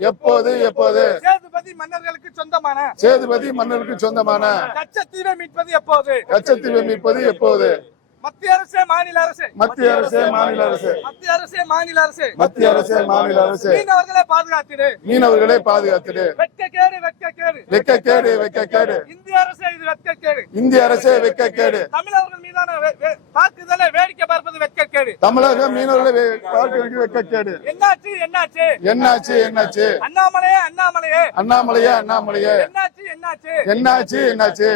எப்போது எப்போது? சேதுபதி மன்னர்களுக்கு சொந்தமான. சேதுபதி மன்னருக்கு சொந்தமான. கச்சத்தீவை மீட்பது எப்போது? கச்சத்தீவை மீட்பது எப்போது? மத்திய அரசே மாநில அரசே. மத்திய அரசு மாநில அரசு. மத்திய அரசே மாநில அரசே. மத்திய அரசு மாநில அரசு. மீனவர்களை பாதுகாத்திடு. மீனவர்களை பாதுகாத்துடு. வெட்க கேடு வெட்க கேடு வெக்க கேடு வெக்க கேடு இந்திய அரசே இது வெட்க கேடு இந்திய அரசே வெக்க கேடு தமிழர்கள் மீதான தாக்குதலை வேடிக்கை பார்ப்பது வெட்க கேடு தமிழக மீனவர்களை பார்க்க வெக்க கேடு என்னாச்சு என்னாச்சு? என்னாச்சு என்னாச்சு? அண்ணாமலையே அண்ணாமலையே. அண்ணாமலையே அண்ணாமலையே. என்னாச்சு என்னாச்சு? என்னாச்சு என்னாச்சு?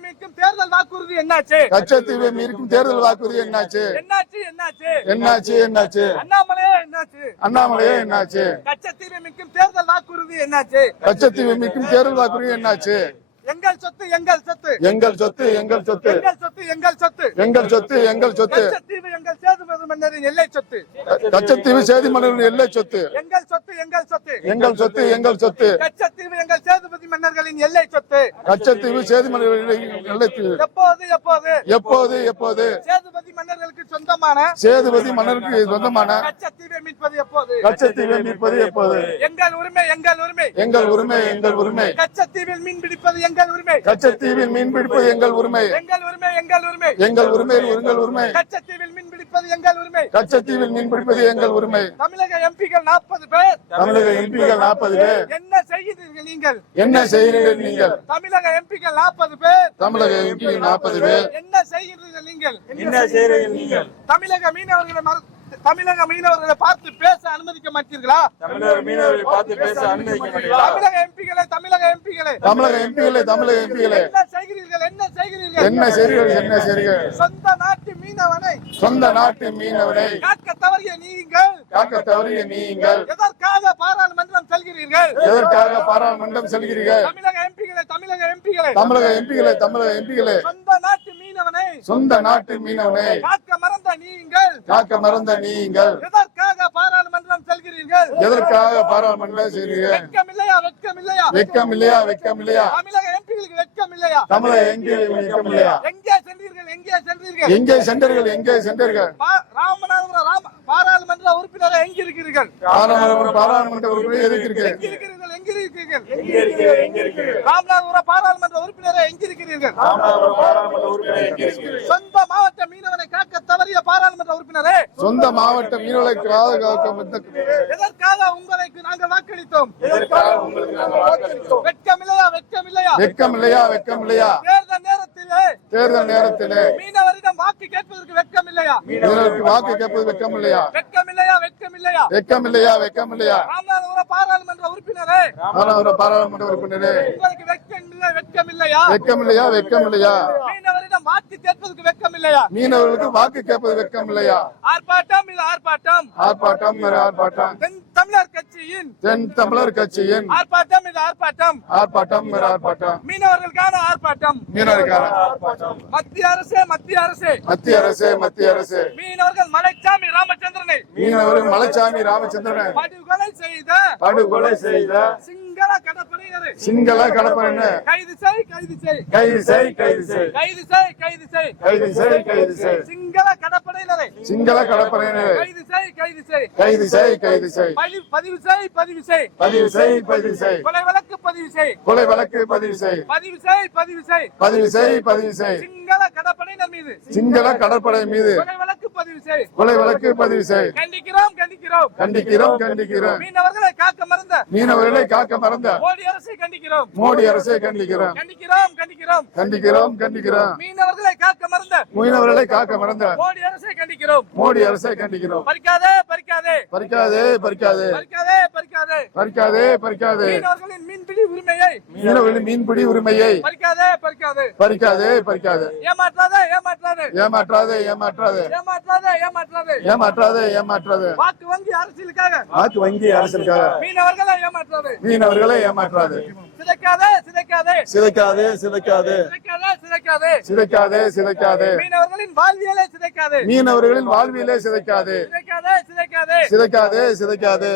தேர்தல் வாக்குறுதி என்னாச்சு? கச்சத்தீவை மீறுக்கும் தேர்தல் வாக்குறுதி என்னாச்சு? என்னாச்சு என்னாச்சு? என்னாச்சு என்னாச்சு? அண்ணாமலையே என்னாச்சு? அண்ணாமலையே என்னாச்சு? கச்சத்தீவை மீட்கும் தேர்தல் வாக்குறுதி என்னாச்சு? கச்சத்தீவை மீட்கும் தேர்தல் வாக்குறுதி என்னாச்சு? எங்கள் சொத்து எங்கள் சொத்து. எங்கள் சொத்து எங்கள் சொத்து. எங்கள் சொத்து எங்கள் சொத்து. எங்கள் சொத்து எங்கள் சொத்து. கச்சத்தீவு எங்கள் சேதுபதி மன்னரின் எல்லை சொத்து. கச்சத்தீவு சேதி மன்னரின் எல்லை சொத்து. எங்கள் சொத்து எங்கள் சொத்து. எங்கள் சொத்து எங்கள் சொத்து. கச்சத்தீவு எங்கள் சேதுபதி மன்னர்களின் எல்லை சொத்து. கச்சத்தீவு சேதி மன்னரின் எல்லை தீவு. எப்போது எப்போது? எப்போது எப்போது? சேதுபதி மன்னர்களுக்கு சொந்தமான சேதுபதி மன்னருக்கு சொந்தமான கச்சத்தீவை மீட்பது எப்போது? கச்சத்தீவை மீட்பது எப்போது? எங்கள் உரிமை எங்கள் உரிமை. எங்கள் உரிமை எங்கள் உரிமை. கச்சத்தீவில் மீன் பிடிப்பது எங்கள் உரிமை. கச்சத்தீவில் மீன் பிடிப்பது எங்கள் உரிமை. எங்கள் உரிமை எங்கள் உரிமை. எங்கள் உரிமை எங்கள் உரிமை. கச்சத்தீவில் மீன் பிடிப்பது எங்கள் உரிமை. கச்சத்தீவில் மீன் பிடிப்பது எங்கள் உரிமை. தமிழக எம்பிகள் நாற்பது பேர். தமிழக எம்பிகள் நாற்பது பேர். என்ன செய்கிறீர்கள் நீங்கள்? என்ன செய்கிறீர்கள் நீங்கள்? தமிழக எம்பிகள் நாற்பது பேர். தமிழக எம்பி நாற்பது பேர். என்ன செய்கிறீர்கள் நீங்கள்? என்ன செய்றீர்கள் நீங்கள்? தமிழக மீனவர்களை மறு- தமிழக மீனவர்களை பார்த்து பேச அனுமதிக்க மாட்டீர்களா? தமிழர் மீனவர்களை பார்த்து பேச அனுமதிக்க தமிழக எம்பிகளை தமிழக எம்பிகளை தமிழக எம்பிகளே தமிழக எம்பிகளே. என்ன செய்கிறீர்கள்? என்ன செய்கிறீர்கள்? என்ன செய்கிறீர்கள்? என்ன செய்கிறீர்கள்? சொந்த நாட்டு மீனவனை சொந்த நாட்டு மீனவனை காக்க தவறிய நீங்கள் காக்க தவறிய நீங்கள் எதற்காக பாராளுமன்றம் செல்கிறீர்கள்? எதற்காக பாராளுமன்றம் செல்கிறீர்கள்? தமிழக எம்பிகளை தமிழக எம்பிகளை. தமிழக எம்பிகளே தமிழக எம்பிகளே. சொந்த நாட்டு சொந்த நாட்டு மீனவனை. காக்க மறந்த நீங்கள். காக்க மறந்த நீங்கள். எதற்காக பாராளுமன்றம் செல்கிறீர்கள்? எதற்காக பாராளுமன்றம் செய்கிறீர்கள் வெட்கம் இல்லையா வெட்கம் இல்லையா வெக்கம் இல்லையா வெக்கம் இல்லையா தமிழக எம்பிகளுக்கு வெட்கம் இல்லையா தமிழக எங்கே வெக்கம் இல்லையா எங்கே சென்றீர்கள்? எங்கே சென்றீர்கள்? பாராளுமன்ற உறுப்பினர் எங்க இருக்கிறீர்கள்? பாராளுமன்ற பாராளுமன்ற உறுப்பினர் இருக்கிறீர்கள்? சொந்த மாவட்ட மீனவனை காக்க தவறிய பாராளுமன்ற உறுப்பினரே. சொந்த மாவட்ட மீனவனை எதற்காக உங்களுக்கு நாங்கள் வாக்களித்தோம்? வெட்கம் இல்லையா வெட்கம் இல்லையா வெட்கம் இல்லையா தேர்தல் தேர்தல் நேரத்திலே மீனவரிடம் வாக்கு கேட்பதற்கு வெட்கம் இல்லையா? வாக்கு கேட்பது வெக்கம் இல்லையா? வெட்கம் இல்லையா? இல்லையா வெக்கம் இல்லையா வெக்கம் இல்லையா ராமநாதபுரம் பாராளுமன்ற உறுப்பினரே. பாராளுமன்ற பாராளுமன்ற உறுப்பினரே. உங்களுக்கு வெட்கம் இல்லை இல்லையா வெக்கம் இல்லையா வெக்கம் இல்லையா மீனவரிடம் வாக்கு கேட்பதற்கு இல்லையா மீனவர்களுக்கு வாக்கு கேட்பது வெக்கம் இல்லையா ஆர்ப்பாட்டம்? ஆர்ப்பாட்டம் ஆர்ப்பாட்டம். ஆர்ப்பாட்டம் தமிழர் கட்சியின் தென் தமிழர் கட்சியின் ஆர்ப்பாட்டம் இது ஆர்ப்பாட்டம்? ஆர்ப்பாட்டம் ஆர்ப்பாட்டம். மீனவர்களுக்கான ஆர்ப்பாட்டம். மீனவர்களுக்கான மத்திய அரசே மத்திய அரசே. மத்திய அரசு மத்திய அரசு. மீனவர்கள் மலைச்சாமி ராமச்சந்திரனை. மீனவர்கள் மலைச்சாமி ராமச்சந்திரன். படுகொலை செய்த படுகொலை செய்த சிங்கள கடற்படையினரை. சிங்கள கடற்படையினர். கைது செய் கைது செய். கைது செய் கைது செய். கைது செய் கைது செய். கைது செய் கைது செய். சிங்கள கடற்படையினரை. சிங்கள கடற்படையினர். கைது செய் கைது செய். கைது செய் கைது செய். பதிவு செய் பதிவு செய். பதிவு செய் பதிவு செய். கொலை வழக்கு பதிவு செய். கொலை வழக்கு பதிவு செய். பதிவு செய் பதிவு செய். பதிவு செய் பதிவு செய். சிங்கள கடற்படையினர் மீது. சிங்கள கடற்படை மீது. கொலை செய் கொலை வழக்கு பதிவு செய் கண்டிக்கிறோம் கண்டிக்கிறோம். கண்டிக்கிறோம் கண்டிக்கிறோம். மீனவர்களை காக்க மறந்த. மீனவர்களை காக்க மறந்த. மோடி அரசை கண்டிக்கிறோம். மோடி அரசை கண்டிக்கிறோம். கண்டிக்கிறோம் கண்டிக்கிறோம். கண்டிக்கிறோம் கண்டிக்கிறோம். மீனவர்களை காக்க மறந்த. மீனவர்களை காக்க மறந்த. மோடி அரசை கண்டிக்கிறோம். மோடி அரசை கண்டிக்கிறோம். பறிக்காதே பறிக்காதே. பறிக்காதே பறிக்காதே. பறிக்காதே பறிக்காதே. பறிக்காதே பறிக்காதே. மீனவர்களின் மீன்பிடி உரிமையை. மீனவர்களின் மீன்பிடி உரிமையை. பறிக்காதே பறிக்காதே. பறிக்காதே பறிக்காதே. ஏமாற்றாதே ஏமாற்றாதே. ஏமாற்றாதே ஏமாற்றாதே. ஏமாற்றாதே. ஏமாற்றாது வாக்கு வங்கி அரசியலுக்காக. மீனவர்களை ஏமாற்றாது. மீனவர்களை ஏமாற்றாது. சிதைக்காதே சிதைக்காதே. மீனவர்களின் வாழ்வியலே சிதைக்காதே. மீனவர்களின் வாழ்வியலே சிதைக்காதே. சிதைக்காதே சிதைக்காதே.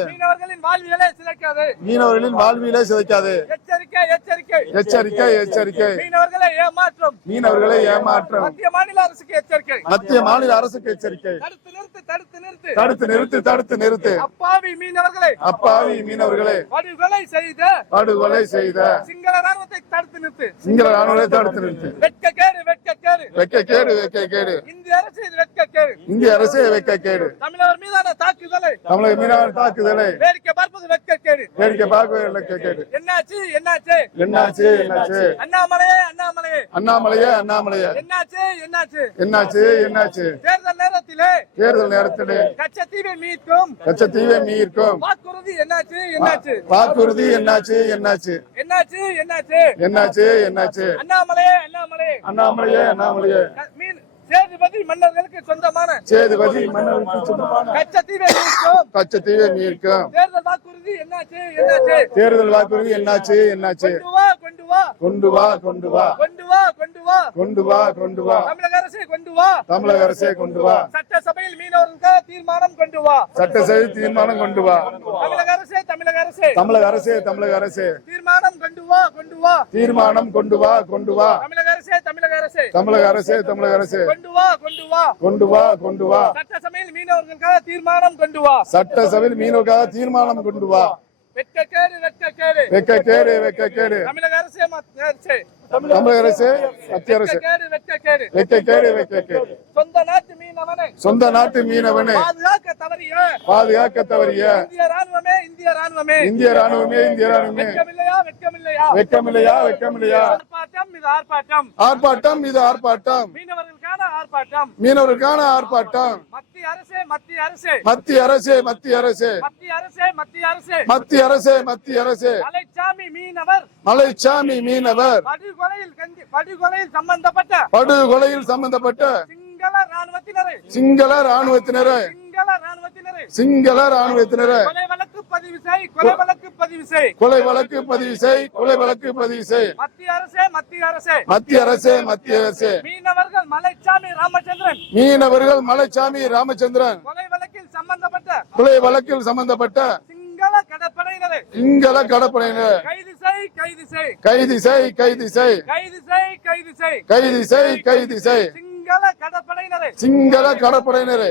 மீனவர்களின் வாழ்வியலே சிதைக்காது. மீனவர்களின் வாழ்வியலே சிதைக்காதே. எச்சரிக்கை எச்சரிக்கை. மீனவர்களை ஏமாற்றும். மீனவர்களை ஏமாற்றம். மத்திய மாநில அரசுக்கு எச்சரிக்கை. மத்திய மாநில அரசுக்கு எச்சரிக்கை. தடுத்து நிறுத்து தடுத்து நிறுத்து. தடுத்து நிறுத்து தடுத்து நிறுத்து. அப்பாவி மீனவர்களை. அப்பாவி மீனவர்களை. படுகொலை செய்த. படுகொலை செய்த. சிங்கள தடுத்து நிறுத்து. சிங்கள ராணுவத்தை தடுத்து நிறுத்து. வெட்க கேடு வெட்க கேடு. வெக்க கேடு வெக்க கேடு. இந்திய அரசு இது வெட்க கேடு. இந்திய அரசே வெக்க கேடு. தமிழர் மீதான தாக்குதலை தமிழக மீனவர் தாக்குதலை வேடிக்கை பார்ப்பது வெட்க கேடு. வேடிக்கை பார்க்க வெக்க கேடு. என்னாச்சு என்னாச்சு? என்னாச்சு என்னாச்சு? அண்ணாமலையே அண்ணாமலையே. அண்ணாமலையே அண்ணாமலையே. என்னாச்சு என்னாச்சு? என்னாச்சு என்னாச்சு? தேர்தல் நேரத்திலே தேர்தல் நேரத்தில் கச்சத்தீவை மீட்கும். கச்சத்தீவை மீட்கும். வாக்குறுதி என்னாச்சு என்னாச்சு? வாக்குறுதி என்னாச்சு என்னாச்சு? என்னாச்சு என்னாச்சு? என்னாச்சு என்னாச்சு? அண்ணாமலையே அண்ணாமலையே. அண்ணாமலையே அண்ணாமலையே. சேதுபதி மன்னர்களுக்கு சொந்தமான சேதுபதி மன்னர்களுக்கு சொந்தமான கச்சத்தீவை மீட்கும் கச்சத்தீவை மீட்கும் தேர்தல் வாக்குறுதி என்னாச்சு என்னாச்சு தேர்தல் வாக்குறுதி என்னாச்சு என்னாச்சு கொண்டு வா கொண்டு வா கொண்டு வா கொண்டு வா கொண்டு வா கொண்டு வா கொண்டு வா தமிழக அரசே கொண்டு வா தமிழக அரசே கொண்டு வா சட்டசபையில் மீனவர்களுக்கு தீர்மானம் கொண்டு வா சட்டசபை தீர்மானம் கொண்டு வா தமிழக அரசே தமிழக அரசே தமிழக அரசே தமிழக அரசே தீர்மானம் கொண்டு வா கொண்டு வா தீர்மானம் கொண்டு வா கொண்டு வா தமிழக அரசே தமிழக அரசே தமிழக அரசே தமிழக அரசே கொண்டு வா கொண்டு வா. கொண்டு வா கொண்டு வா. சட்டசபையில் மீனவர்களுக்காக தீர்மானம் கொண்டு வா. சட்டசபையில் மீனவர்களுக்காக தீர்மானம் கொண்டு வா. வெட்க கேடு வெட்க கேடு வெக்க கேடு வெக்க கேடு தமிழக அரசே. தமிழக அரசே மத்திய அரசு. வெக்க கேடு வெக்க கேடு சொந்த நாட்டு மீனவனை. சொந்த நாட்டு மீனவனை. பாதுகாக்க தவறிய. பாதுகாக்க தவறிய. இந்திய ராணுவமே இந்திய ராணுவமே. இந்திய ராணுவமே இந்திய ராணுவமே. வெட்கமில்லையா வெட்கமில்லையா? வெக்கமில்லையா வெக்கமில்லையா ஆர்ப்பாட்டம் இது ஆர்ப்பாட்டம். மீனவர்களுக்கான ஆர்ப்பாட்டம். மீனவர்களுக்கான ஆர்ப்பாட்டம். மத்திய அரசே மத்திய அரசே. மத்திய அரசே மத்திய அரசே. மத்திய அரசே மத்திய அரசே. மத்திய அரசே மத்திய அரசே. மலைச்சாமி மீனவர். மலைச்சாமி மீனவர். படுகொலையில் படுகொலையில் சம்பந்தப்பட்ட. படுகொலையில் சம்பந்தப்பட்ட. சிங்கள ராணுவத்தினரை சிங்கள ராணுவத்தினரை சிங்கள ராணுவத்தினரை சிங்கள ராணுவத்தினரை பதிவு செய் கொலை வழக்கு பதிவு செய் கொலை வழக்கு பதிவு செய் கொலை வழக்கு பதிவு செய் மத்திய அரசே மத்திய அரசே. மத்திய அரசே மத்திய அரசே. மீனவர்கள் மலைச்சாமி ராமச்சந்திரன். மீனவர்கள் மலைச்சாமி ராமச்சந்திரன். கொலை வழக்கில் சம்பந்தப்பட்ட கொலை வழக்கில் சம்பந்தப்பட்ட சிங்கள கடற்படையினரை. சிங்கள கடற்படையினர். கைது செய் கைது செய். கைது செய் கைது செய். கைது செய் கைது செய். கைது செய் கைது செய். சிங்கள கடற்படையினரை. சிங்கள கடற்படையினரை.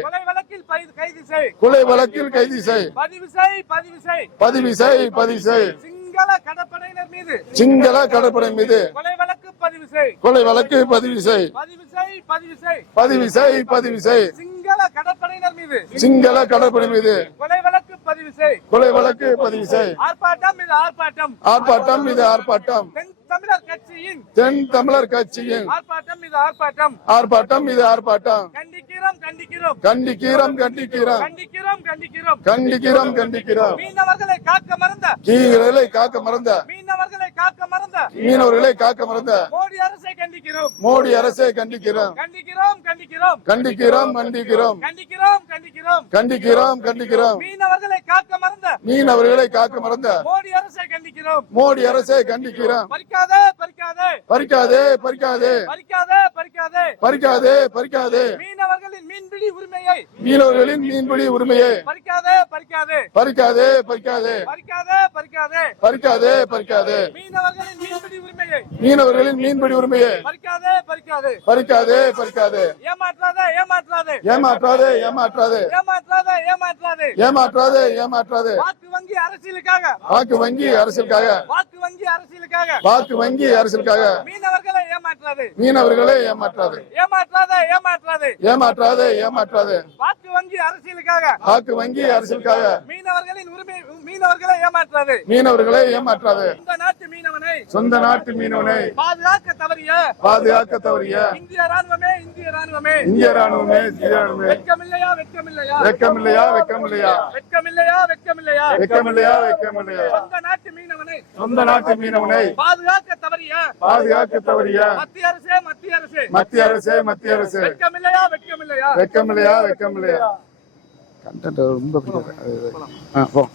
கைது செய். கொலை வழக்கில் கைது செய். பதிவு செய் பதிவு செய். பதிவு செய் பதிவு செய். சிங்கள கடற்படையினர் மீது. சிங்கள கடற்படை மீது. கொலை வழக்கு பதிவு செய். கொலை வழக்கு பதிவு செய். பதிவு செய் பதிவு செய். பதிவு செய் பதிவு செய். சிங்கள கடற்படையினர் மீது. சிங்கள கடற்படை மீது. கொலை வழக்கு பதிவு செய். கொலை வழக்கு பதிவு செய். ஆர்ப்பாட்டம் இது ஆர்ப்பாட்டம். ஆர்ப்பாட்டம் இது ஆர்ப்பாட்டம். தமிழர் கட்சியின் தென் தமிழர் கட்சியின் ஆர்ப்பாட்டம் இது ஆர்ப்பாட்டம். ஆர்ப்பாட்டம் இது ஆர்ப்பாட்டம். கண்டிக்கிறோம் கண்டிக்கிறோம். கண்டிக்கிறோம் கண்டிக்கிறோம். கண்டிக்கிறோம் கண்டிக்கிறோம். கண்டிக்கிறோம் கண்டிக்கிறோம். மீனவர்களை காக்க மறந்த. கீழலை காக்க மறந்த. மீனவர்களை காக்க மறந்த மீனவர்களை காக்க மறந்த மோடி அரசை கண்டிக்கிறோம். மோடி அரசை கண்டிக்கிறோம். கண்டிக்கிறோம் கண்டிக்கிறோம். கண்டிக்கிறோம் கண்டிக்கிறோம். கண்டிக்கிறோம் கண்டிக்கிறோம். கண்டிக்கிறோம் கண்டிக்கிறோம். மீனவர்களை காக்க மறந்த மீனவர்களை காக்க மறந்த மோடி அரசை கண்டிக்கிறோம். மோடி அரசை கண்டிக்கிறோம். பறிக்காதே பறிக்காதே. பறிக்காதே பறிக்காதே. பறிக்காதே பறிக்காதே. பறிக்காதே பறிக்காதே. மீனவர்களின் மீன்பிடி உரிமையை. மீனவர்களின் மீன்பிடி உரிமையை. பறிக்காதே பறிக்காதே. பறிக்காதே பறிக்காதே. பறிக்காதே பறிக்காதே. பறிக்காதே பறிக்காதே. உரிமையை மீனவர்களின் மீன்பிடி உரிமையை. பறிக்காதே பறிக்காதே. பறிக்காதே பறிக்காதே. ஏமாற்றாதே ஏமாற்றாதே. ஏமாற்றாதே ஏமாற்றாதே. ஏமாற்றாதே ஏமாற்றாதே. ஏமாற்றாதே ஏமாற்றாதே. வாக்கு வங்கி அரசியலுக்காக. வாக்கு வங்கி அரசியலுக்காக. வாக்கு வங்கி அரசியலுக்காக. வாக்கு வங்கி அரசியலுக்காக. மீனவர்களை ஏமாற்றாதே. மீனவர்களை ஏமாற்றாதே. ஏமாற்றாதே ஏமாற்றாதே. ஏமாற்றாதே ஏமாற்றாதே. வாக்கு வங்கி அரசியலுக்காக. வாக்கு வங்கி அரசியலுக்காக. மீனவர்களின் உரிமை மீனவர்களை ஏமாற்றாதே. மீனவர்களை ஏமாற்றாதே. இந்த நாட்டு மீனவனை. சொந்த நாட்டு மீனவனை. பாதுகாக்க தவறிய. பாதுகாக்க தவறிய. இந்திய ராணுவமே இந்திய ராணுவமே. இந்திய ராணுவமே இந்திய ராணுவமே. வெட்கமில்லையா வெட்கமில்லையா? வெக்கமில்லையா வெக்கமில்லையா வெட்கமில்லையா வெட்கமில்லையா? வெக்கமில்லையா வெக்கமில்லையா சொந்த நாட்டு மீனவனை. சொந்த நாட்டு மீனவனை. பாதுகாக்க தவறிய. பாதுகாக்க தவறிய. மத்திய அரசே மத்திய அரசே. மத்திய அரசே மத்திய அரசு. வெட்கமில்லையா வெட்கமில்லையா? வெக்கமில்லையா வெக்கமில்லையா கண்டென்ட் ரொம்ப பிடிக்கும்.